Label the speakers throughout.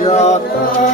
Speaker 1: চিরতরে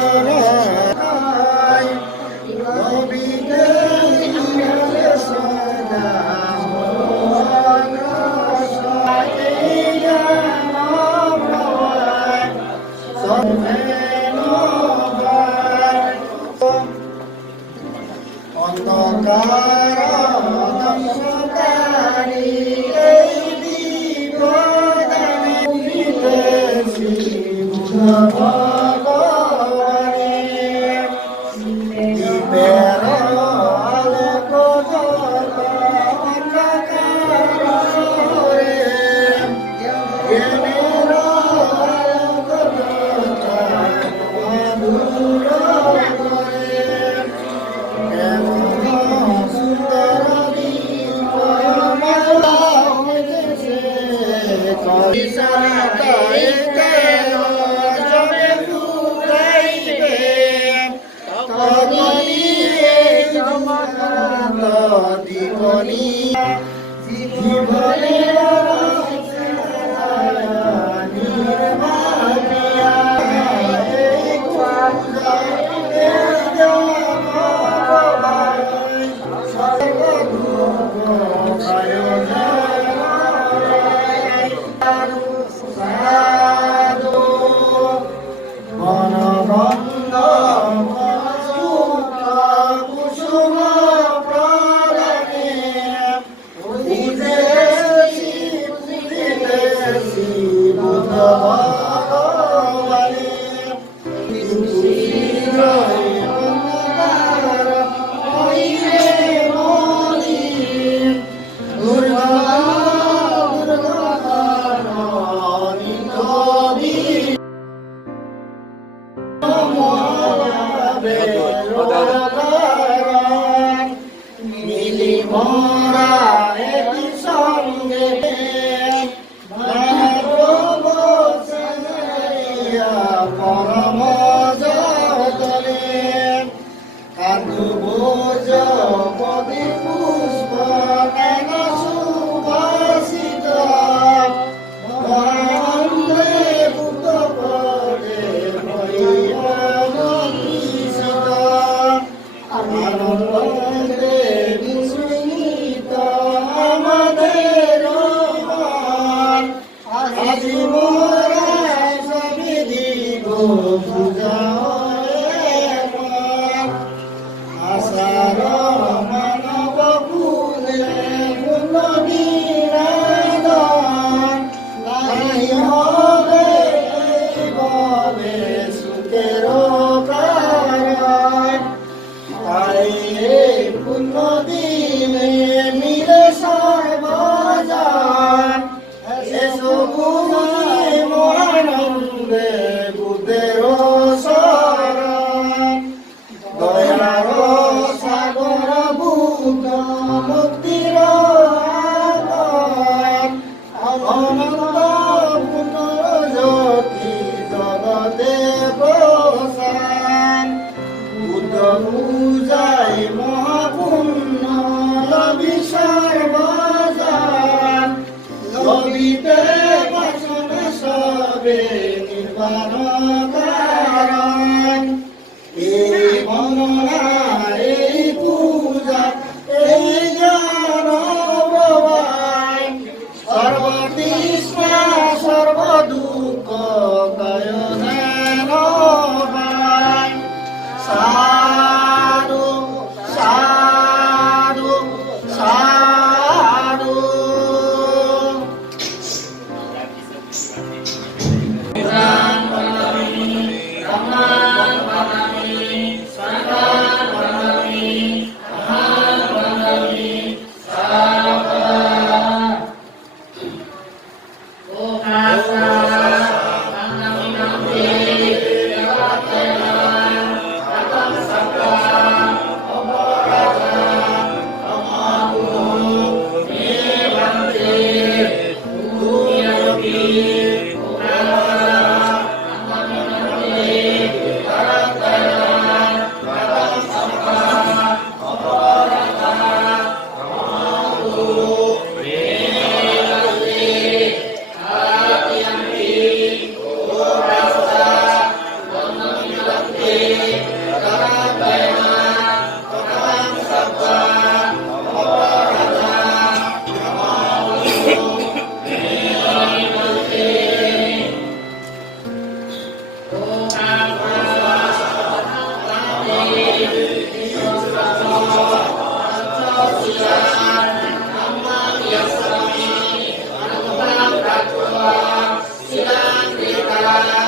Speaker 1: সঙ্গে
Speaker 2: casa. Thank you.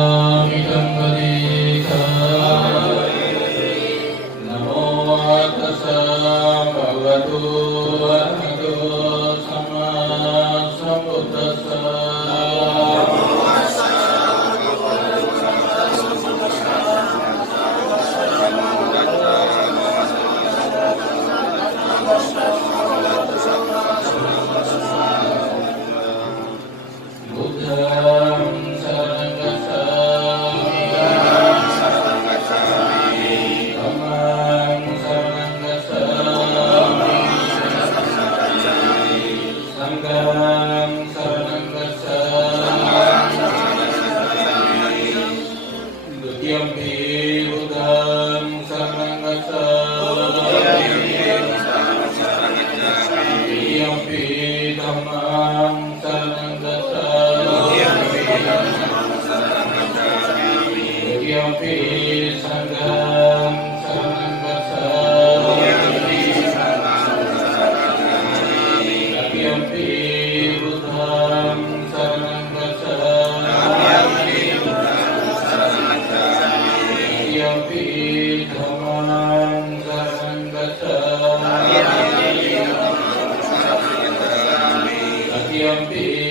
Speaker 3: وسلم Bhakti